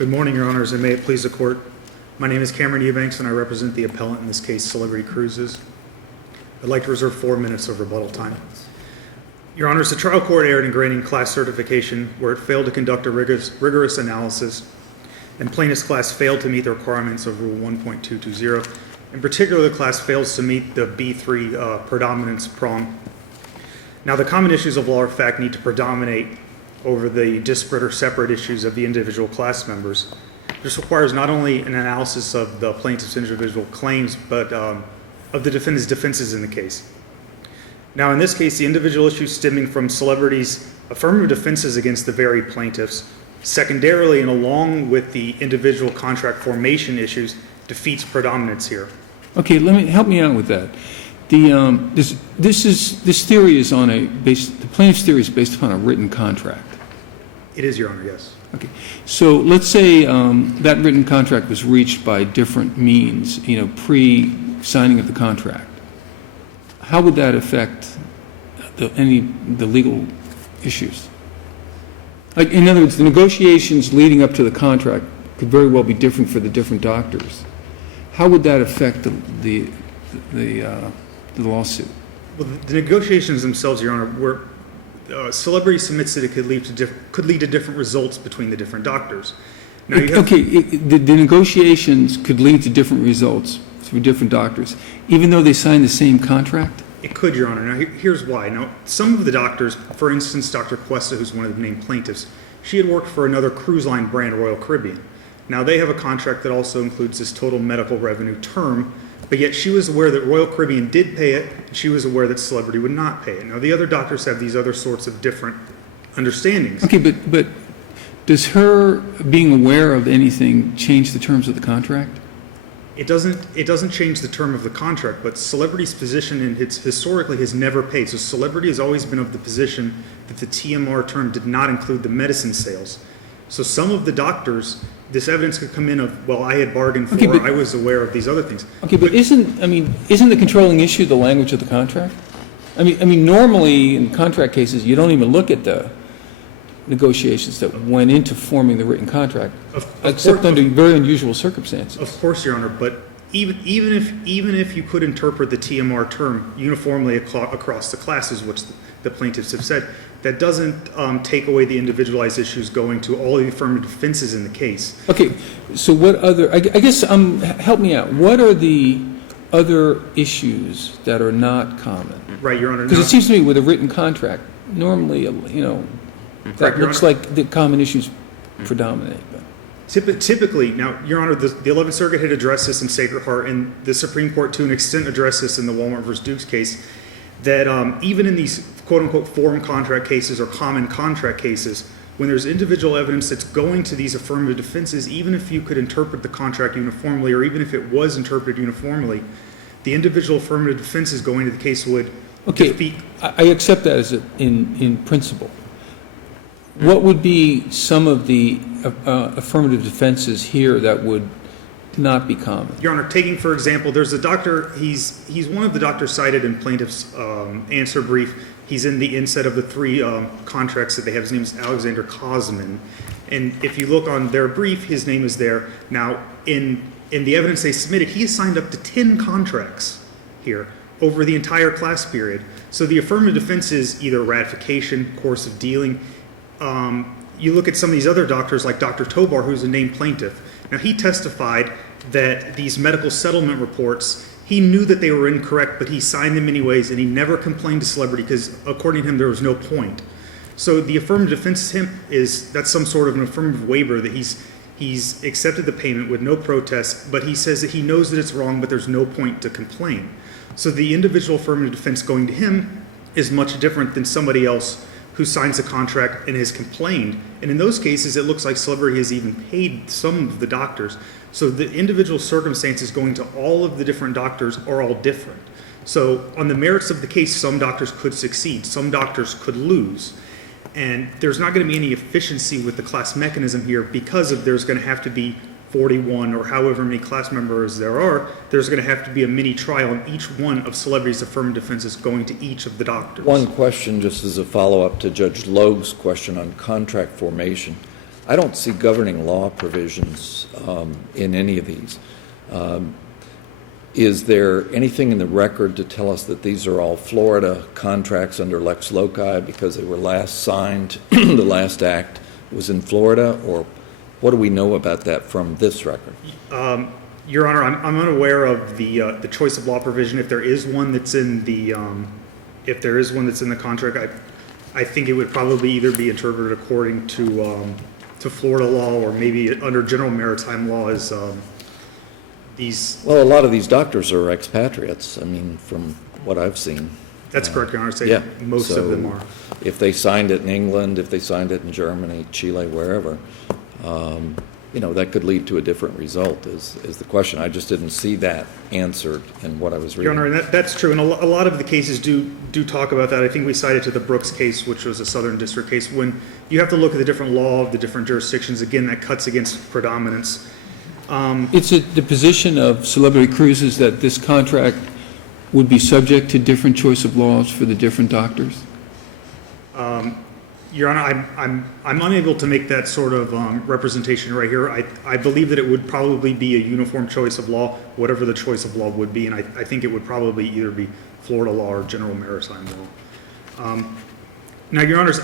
Good morning, Your Honors, and may it please the Court. My name is Cameron Eubanks, and I represent the appellant in this case, Celebrity Cruises. I'd like to reserve 4 minutes of rebuttal time. Your Honors, the trial court erred in granting class certification where it failed to conduct a rigorous analysis, and plaintiff's class failed to meet the requirements of Rule 1.220. In particular, the class fails to meet the B3 predominance prong. Now, the common issues of law or fact need to predominate over the disparate or separate issues of the individual class members. This requires not only an analysis of the plaintiff's individual claims, but of the defendant's defenses in the case. Now, in this case, the individual issues stemming from Celebrity's affirmative defenses against the varied plaintiffs, secondarily and along with the individual contract formation issues, defeats predominance here. Okay, help me out with that. This theory is the plaintiff's theory is based upon a written contract. It is, Your Honor, yes. Okay, so let's say that written contract was reached by different means, pre-signing of the contract. How would that affect the legal issues? Like, in other words, the negotiations leading up to the contract could very well be different for the different doctors. How would that affect the lawsuit? Well, the negotiations themselves, Your Honor, were Celebrity submits that it could lead to different results between the different doctors. Now, the negotiations could lead to different results for different doctors, even though they signed the same contract? It could, Your Honor. Now, here's why. Now, some of the doctors, for instance, Dr. Cuesta, who's one of the named plaintiffs, she had worked for another cruise line brand, Royal Caribbean. Now, they have a contract that also includes this total medical revenue term, but yet she was aware that Royal Caribbean did pay it, and she was aware that Celebrity would not pay it. Now, the other doctors have these other sorts of different understandings. Okay, but does her being aware of anything change the terms of the contract? It doesn't change the term of the contract, but Celebrity's position historically has never paid. So Celebrity has always been of the position that the TMR term did not include the medicine sales. So some of the doctors, this evidence could come in of, well, I had bargained for, I was aware of these other things. Okay, but isn't the controlling issue the language of the contract? I mean, normally in contract cases, you don't even look at the negotiations that went into forming the written contract, except under very unusual circumstances. Of course, Your Honor, but even if you could interpret the TMR term uniformly across the classes, which the plaintiffs have said, that doesn't take away the individualized issues going to all the affirmative defenses in the case. Okay, so what other, I guess, help me out. What are the other issues that are not common? Right, Your Honor. Because it seems to me with a written contract, normally, that looks like the common issues predominate. Typically, now, Your Honor, the 11th Circuit had addressed this in Sacred Heart, and the Supreme Court, to an extent, addressed this in the Walmart v. Dukes case, that even in these quote-unquote forum contract cases or common contract cases, when there's individual evidence that's going to these affirmative defenses, even if you could interpret the contract uniformly, or even if it was interpreted uniformly, the individual affirmative defenses going to the case would defeat. I accept that as in principle. What would be some of the affirmative defenses here that would not be common? Your Honor, taking, for example, there's a doctor, he's one of the doctors cited in plaintiff's answer brief. He's in the inset of the 3 contracts that they have. His name is Alexander Kosman. And if you look on their brief, his name is there. Now, in the evidence they submitted, he has signed up to 10 contracts here over the entire class period. So the affirmative defense is either ratification, course of dealing. You look at some of these other doctors, like Dr. Tobar, who's a named plaintiff. Now, he testified that these medical settlement reports, he knew that they were incorrect, but he signed them anyways, and he never complained to Celebrity because, according to him, there was no point. So the affirmative defense that's some sort of an affirmative waiver that he's accepted the payment with no protest, but he says that he knows that it's wrong, but there's no point to complain. So the individual affirmative defense going to him is much different than somebody else who signs a contract and has complained. And in those cases, it looks like Celebrity has even paid some of the doctors. So the individual circumstances going to all of the different doctors are all different. So on the merits of the case, some doctors could succeed, some doctors could lose. And there's not going to be any efficiency with the class mechanism here because there's going to have to be 41 or however many class members there are, there's going to have to be a mini trial on each one of Celebrity's affirmative defenses going to each of the doctors. One question, just as a follow-up to Judge Logue's question on contract formation. I don't see governing law provisions in any of these. Is there anything in the record to tell us that these are all Florida contracts under Lex Loci because they were last signed, the last act was in Florida, or what do we know about that from this record? Your Honor, I'm unaware of the choice of law provision. If there is one that's in the contract, I think it would probably either be interpreted according to Florida law or maybe under general maritime law as these. Well, a lot of these doctors are expatriates, I mean, from what I've seen. That's correct, Your Honor. Say Yeah. most of them are. If they signed it in England, if they signed it in Germany, Chile, wherever, that could lead to a different result is the question. I just didn't see that answered in what I was reading. Your Honor, and that's true, and a lot of the cases do talk about that. I think we cited to the Brooks case, which was a Southern District case, when you have to look at the different law of the different jurisdictions. Again, that cuts against predominance. It's the position of Celebrity Cruises that this contract would be subject to different choice of laws for the different doctors? Your Honor, I'm unable to make that sort of representation right here. I believe that it would probably be a uniform choice of law, whatever the choice of law would be, and I think it would probably either be Florida law or general maritime law. Now, Your Honors,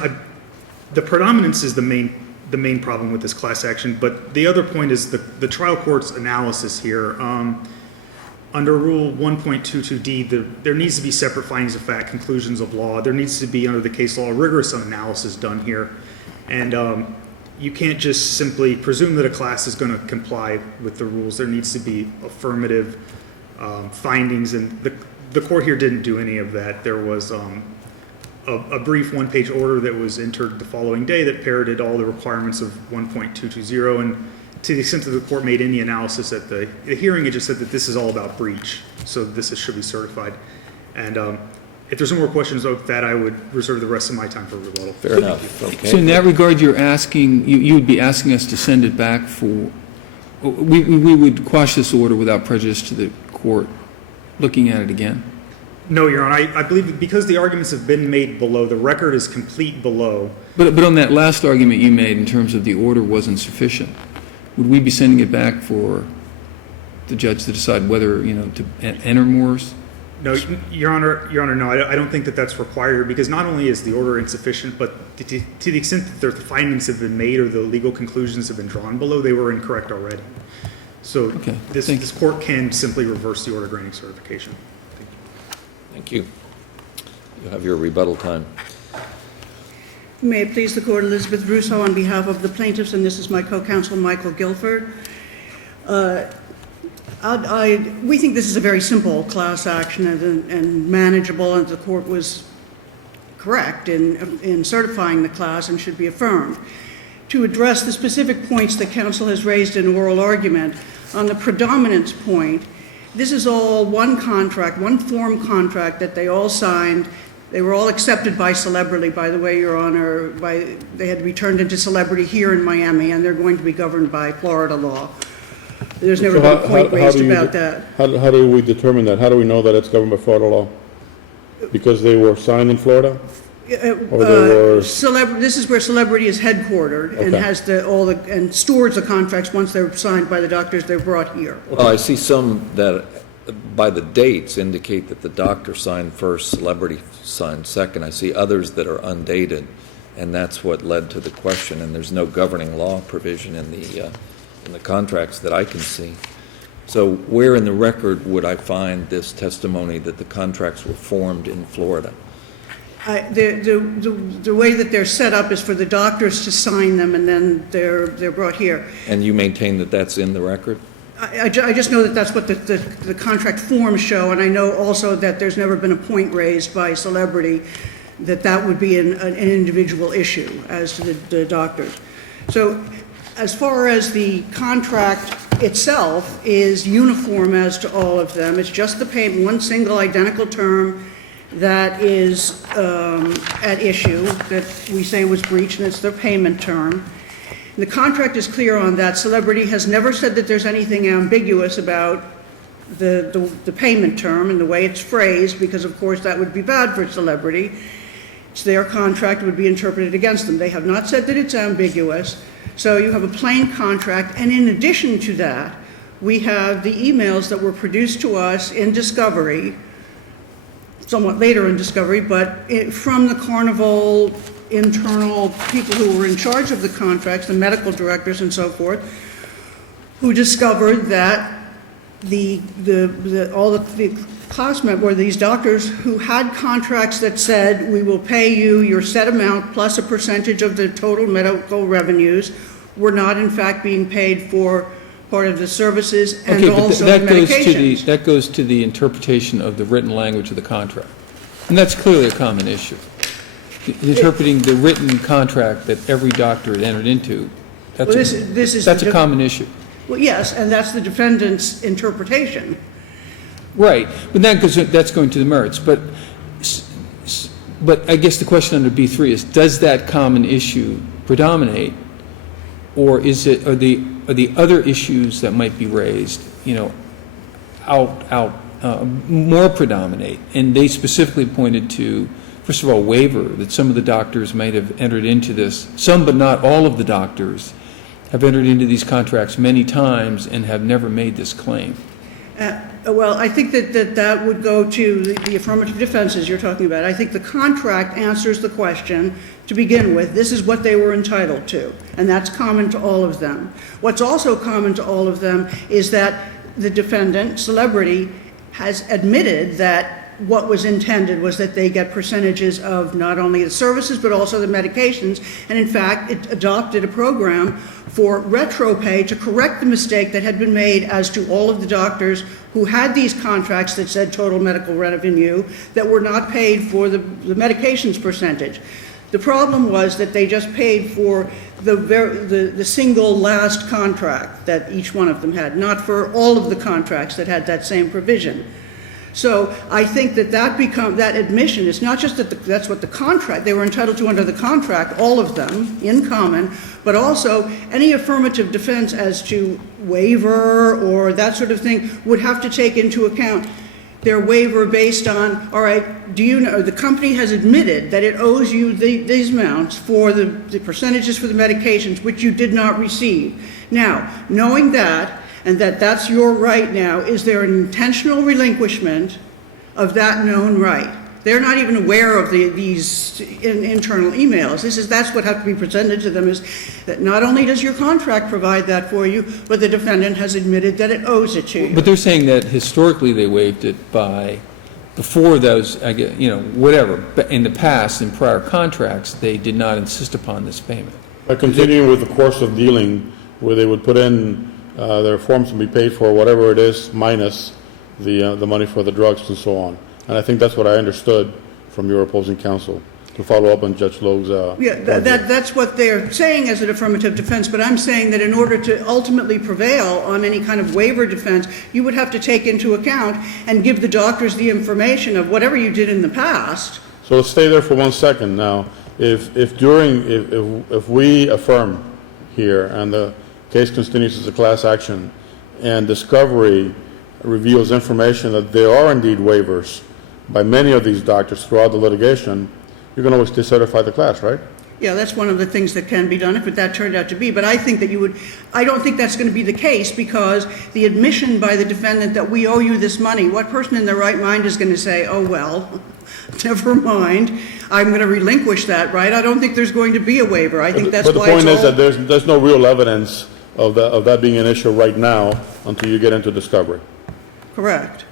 the predominance is the main problem with this class action, but the other point is the trial court's analysis here. Under Rule 1.22D, there needs to be separate findings of fact, conclusions of law. There needs to be, under the case law, a rigorous analysis done here. And you can't just simply presume that a class is going to comply with the rules. There needs to be affirmative findings, and the court here didn't do any of that. There was a brief one-page order that was entered the following day that parroted all the requirements of 1.220, and to the extent that the court made any analysis at the hearing, it just said that this is all about breach, so this should be certified. And if there's no more questions about that, I would reserve the rest of my time for rebuttal. Fair enough. Okay. So in that regard, you're asking, you would be asking us to send it back for, we would quash this order without prejudice to the court looking at it again? No, Your Honor, I believe that because the arguments have been made below, the record is complete below. But on that last argument you made in terms of the order wasn't sufficient, would we be sending it back for the judge to decide whether, to enter more? No, Your Honor, no, I don't think that that's required, because not only is the order insufficient, but to the extent that the findings have been made or the legal conclusions have been drawn below, they were incorrect already. So Okay, this court can simply reverse the order granting certification. Thank you. You have your rebuttal time. May it please the Court, Elizabeth Russo on behalf of the plaintiffs, and this is my co-counsel, Michael Guilford. We think this is a very simple class action and manageable, and the Court was correct in certifying the class and should be affirmed. To address the specific points that counsel has raised in oral argument, on the predominance point, this is all one contract, one form contract that they all signed. They were all accepted by Celebrity, by the way, Your Honor. They had returned into Celebrity here in Miami, and they're going to be governed by Florida law. There's never been a point raised about that. How do we determine that? How do we know that it's governed by Florida law? Because they were signed in Florida? Or they were... This is where Celebrity is headquartered and Okay. has and stores the contracts once they're signed by the doctors they're brought here. Well, I see some that, by the dates, indicate that the doctor signed first, Celebrity signed second. I see others that are undated, and that's what led to the question. And there's no governing law provision in the contracts that I can see. So where in the record would I find this testimony that the contracts were formed in Florida? The way that they're set up is for the doctors to sign them, and then they're brought here. And you maintain that that's in the record? I just know that that's what the contract forms show, and I know also that there's never been a point raised by Celebrity that would be an individual issue as to the doctors. So as far as the contract itself is uniform as to all of them, it's just the payment, one single identical term that is at issue that we say was breached, and it's their payment term. The contract is clear on that. Celebrity has never said that there's anything ambiguous about the payment term and the way it's phrased, because of course that would be bad for Celebrity. It's their contract, would be interpreted against them. They have not said that it's ambiguous. So you have a plain contract, and in addition to that, we have the emails that were produced to us in discovery, somewhat later in discovery, but from the Carnival internal people who were in charge of the contracts, the medical directors and so forth, who discovered that all the class members, or these doctors who had contracts that said, we will pay you your set amount plus a percentage of the total medical revenues, were not in fact being paid for part of the services and Okay, but also the medications. that goes to the interpretation of the written language of the contract. And that's clearly a common issue. Interpreting the written contract that every doctor had entered into, Well, this is that's the a common issue. Well, yes, and that's the defendant's interpretation. Right, but that's going to the merits. But I guess the question under B3 is, does that common issue predominate, or are the other issues that might be raised, more predominate? And they specifically pointed to, first of all, waiver, that some of the doctors might have entered into this. Some, but not all of the doctors, have entered into these contracts many times and have never made this claim. Well, I think that would go to the affirmative defenses you're talking about. I think the contract answers the question to begin with. This is what they were entitled to, and that's common to all of them. What's also common to all of them is that the defendant, Celebrity, has admitted that what was intended was that they get percentages of not only the services but also the medications, and in fact it adopted a program for retro pay to correct the mistake that had been made as to all of the doctors who had these contracts that said total medical revenue that were not paid for the medications percentage. The problem was that they just paid for the single last contract that each one of them had, not for all of the contracts that had that same provision. So I think that admission, it's not just that that's what the contract, they were entitled to under the contract, all of them in common, but also any affirmative defense as to waiver or that sort of thing would have to take into account their waiver based on, all right, do you know, the company has admitted that it owes you these amounts for the percentages for the medications which you did not receive. Now, knowing that, and that's your right now, is there an intentional relinquishment of that known right? They're not even aware of these internal emails. That's what has to be presented to them, is that not only does your contract provide that for you, but the defendant has admitted that it owes it to you. But they're saying that historically they waived it by, before those, whatever, but in the past, in prior contracts, they did not insist upon this payment. By continuing with the course of dealing, where they would put in their forms to be paid for whatever it is minus the money for the drugs and so on. And I think that's what I understood from your opposing counsel, to follow up on Judge Logue's That's what they're saying as an affirmative defense, but I'm saying that in order to ultimately prevail on any kind of waiver defense, you would have to take into account and give the doctors the information of whatever you did in the past. So let's stay there for 1 second now. If we affirm here and the case continues as a class action and discovery reveals information that there are indeed waivers by many of these doctors throughout the litigation, you're going to always decertify the class, right? Yeah, that's one of the things that can be done if that turned out to be. But I think that I don't think that's going to be the case, because the admission by the defendant that we owe you this money, what person in their right mind is going to say, oh, well, never mind, I'm going to relinquish that, right? I don't think there's going to be a waiver. I think that's why it's all... But the point is that there's no real evidence of that being an issue right now until you get into discovery. Correct.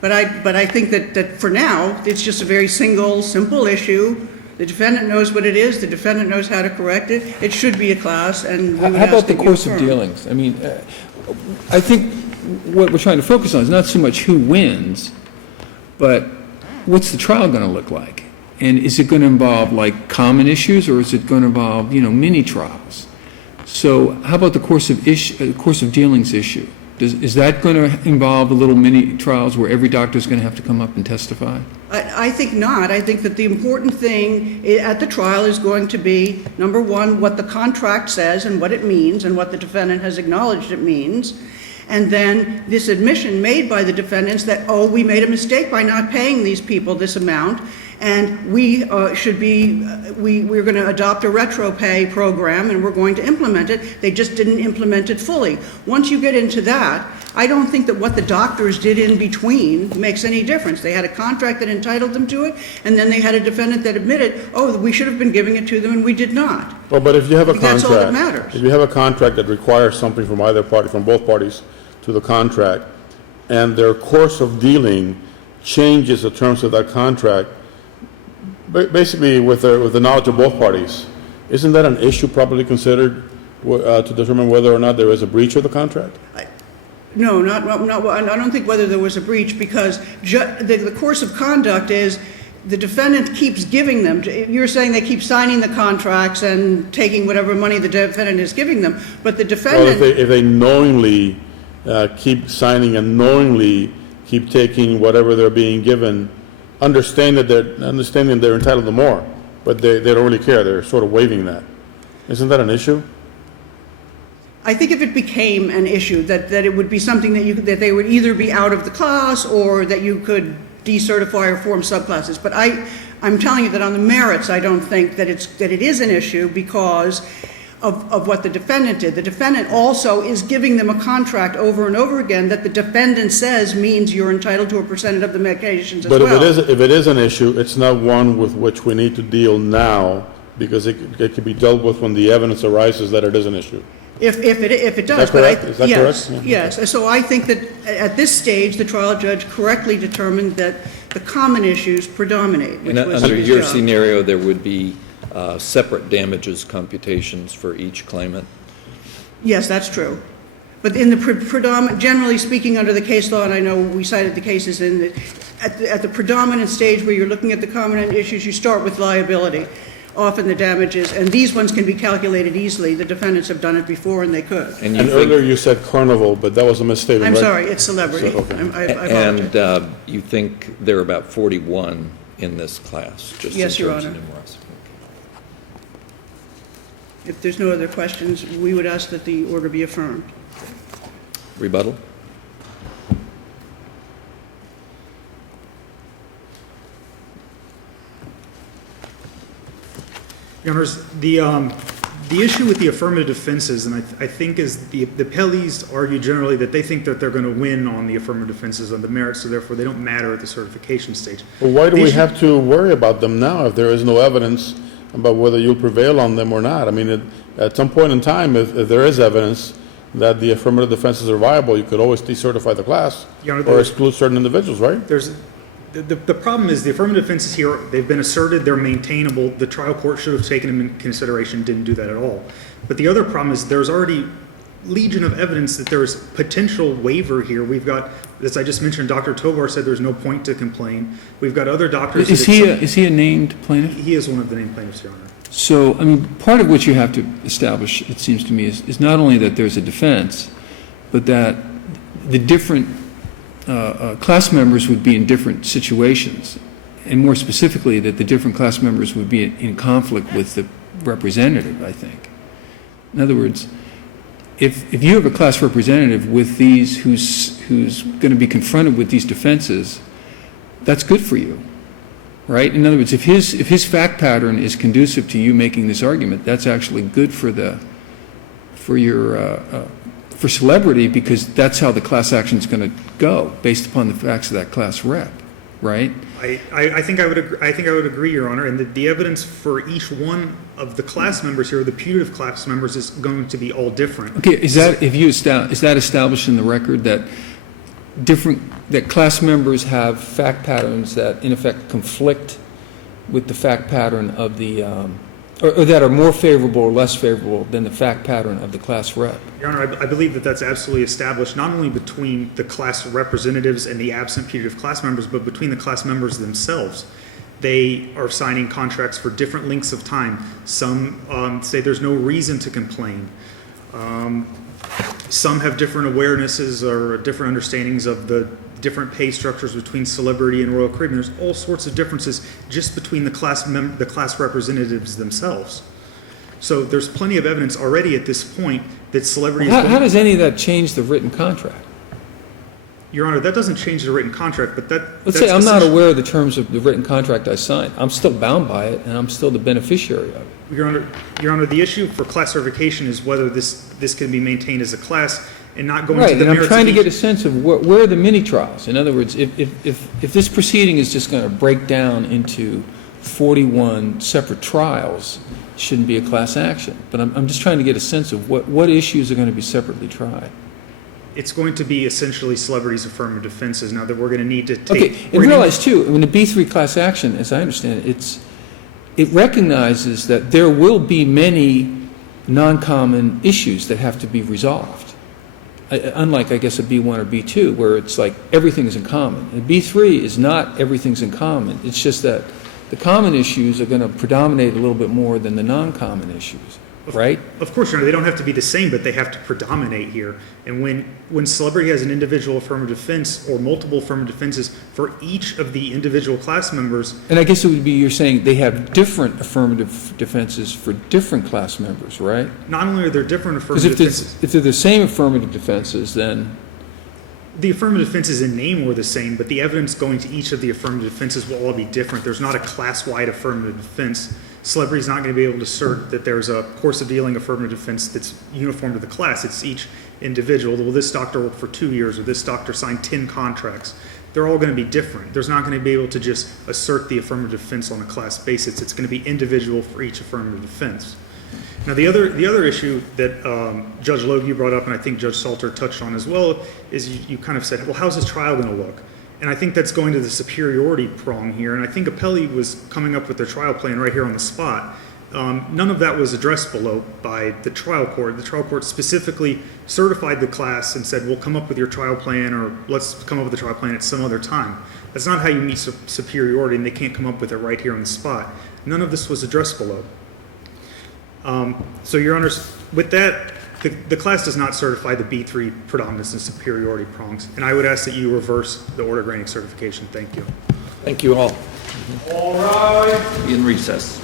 But I think that for now, it's just a very simple issue. The defendant knows what it is. The defendant knows how to correct it. It should be a class, and we would How ask about the that you course of affirm. dealings? I mean, I think what we're trying to focus on is not so much who wins, but what's the trial going to look like? And is it going to involve like common issues, or is it going to involve, mini trials? So how about the course of dealings issue? Is that going to involve a little mini trials where every doctor is going to have to come up and testify? I think not. I think that the important thing at the trial is going to be, number one, what the contract says and what it means and what the defendant has acknowledged it means. And then this admission made by the defendants that, oh, we made a mistake by not paying these people this amount. And we should be, we're going to adopt a retro pay program, and we're going to implement it. They just didn't implement it fully. Once you get into that, I don't think that what the doctors did in between makes any difference. They had a contract that entitled them to it, and then they had a defendant that admitted, oh, we should have been giving it to them, and we did not. Well, but if you have a That's contract. all that matters. If you have a contract that requires something from either party, from both parties to the contract, and their course of dealing changes the terms of that contract, basically with the knowledge of both parties, isn't that an issue properly considered to determine whether or not there is a breach of the contract? No, I don't think whether there was a breach, because the course of conduct is the defendant keeps giving them. You're saying they keep signing the contracts and taking whatever money the defendant is giving them, but the defendant... Well, if they knowingly keep signing and knowingly keep taking whatever they're being given, understanding they're entitled to more, but they don't really care. They're sort of waiving that. Isn't that an issue? I think if it became an issue, that it would be something that they would either be out of the class or that you could decertify or form subclasses. But I'm telling you that on the merits, I don't think that it is an issue because of what the defendant did. The defendant also is giving them a contract over and over again that the defendant says means you're entitled to a percentage of the medications as well. But if it is an issue, it's not one with which we need to deal now, because it can be dealt with when the evidence arises that it is an issue. If it does. Is that correct? Is that yes, correct? Yes. So I think that at this stage, the trial judge correctly determined that the common issues predominate, which And was under his your job. scenario, there would be separate damages computations for each claimant? Yes, that's true. But in the predominant, generally speaking, under the case law, and I know we cited the cases at the predominant stage where you're looking at the common issues, you start with liability, often the damages, and these ones can be calculated easily. The defendants have done it before, and they could. And And earlier you said carnival, but that was a misstatement, I'm right? sorry, it's celebrity. So, okay. I apologize. And you think there are about 41 in this class, just Yes, in Your terms of Honor. numerosity? If there's no other questions, we would ask that the order be affirmed. Rebuttal? Your Honors, the issue with the affirmative defenses, and I think is the appellees argue generally that they think that they're going to win on the affirmative defenses on the merits, so therefore they don't matter at the certification stage. Well, why do The we issue- have to worry about them now if there is no evidence about whether you'll prevail on them or not? I mean, at some point in time, if there is evidence that the affirmative defenses are viable, you could always decertify the class Your Honor, or exclude certain individuals, right? The problem is the affirmative defenses here, they've been asserted, they're maintainable. The trial court should have taken them in consideration, didn't do that at all. But the other problem is there's already legion of evidence that there's potential waiver here. We've got, as I just mentioned, Dr. Tovar said there's no point to complain. We've got other doctors. Is he a named plaintiff? He is one of the named plaintiffs, Your Honor. So, I mean, part of what you have to establish, it seems to me, is not only that there's a defense, but that the different class members would be in different situations, and more specifically, that the different class members would be in conflict with the representative, I think. In other words, if you have a class representative with these who's going to be confronted with these defenses, that's good for you, right? In other words, if his fact pattern is conducive to you making this argument, that's actually good for celebrity, because that's how the class action is going to go, based upon the facts of that class rep, right? I think I would agree, Your Honor, and the evidence for each one of the class members here, the putative class members, is going to be all different. Okay, is that established in the record that class members have fact patterns that in effect conflict with the fact pattern of the or that are more favorable or less favorable than the fact pattern of the class rep? Your Honor, I believe that that's absolutely established, not only between the class representatives and the absent putative class members, but between the class members themselves. They are signing contracts for different lengths of time. Some say there's no reason to complain. Some have different awarenesses or different understandings of the different pay structures between Celebrity and Royal Caribbean. There's all sorts of differences just between the class representatives themselves. So there's plenty of evidence already at this point that Celebrity is How does any of that change the written contract? Your Honor, that doesn't change the written contract, but that. Let's say I'm not aware of the terms of the written contract I signed. I'm still bound by it, and I'm still the beneficiary of it. Your Honor, the issue for class certification is whether this can be maintained as a class and not going to Right, the and I'm merits trying to of get a each. sense of where are the mini-trials? In other words, if this proceeding is just going to break down into 41 separate trials, it shouldn't be a class action. But I'm just trying to get a sense of what issues are going to be separately tried. It's going to be essentially celebrities' affirmative defenses now that we're going to need to take. Okay, and we're gonna realize too, when the B3 class action, as I understand it, it recognizes that there will be many non-common issues that have to be resolved. Unlike, I guess, a B1 or B2, where it's like everything is in common. And B3 is not everything's in common. It's just that the common issues are going to predominate a little bit more than the non-common issues, right? Of course, Your Honor, they don't have to be the same, but they have to predominate here. And when celebrity has an individual affirmative defense or multiple affirmative defenses for each of the individual class members, And I guess it would be you're saying they have different affirmative defenses for different class members, right? not only are there different Because affirmative defenses, if they're the same affirmative defenses, then the affirmative defenses in name were the same, but the evidence going to each of the affirmative defenses will all be different. There's not a class-wide affirmative defense. Celebrity's not going to be able to assert that there's a course of dealing affirmative defense that's uniform to the class. It's each individual. Well, this doctor worked for 2 years, or this doctor signed 10 contracts. They're all going to be different. There's not going to be able to just assert the affirmative defense on a class basis. It's going to be individual for each affirmative defense. Now, the other issue that Judge Logie brought up, and I think Judge Salter touched on as well, is you kind of said, well, how's this trial going to look? And I think that's going to the superiority prong here, and I think Appelli was coming up with their trial plan right here on the spot. None of that was addressed below by the trial court. The trial court specifically certified the class and said, we'll come up with your trial plan, or let's come up with a trial plan at some other time. That's not how you meet superiority, and they can't come up with it right here on the spot. None of this was addressed below. So, Your Honors, with that, the class does not certify the B3 predominance and superiority prongs, and I would ask that you reverse the order granting certification. Thank you. Thank you all. All right. In recess.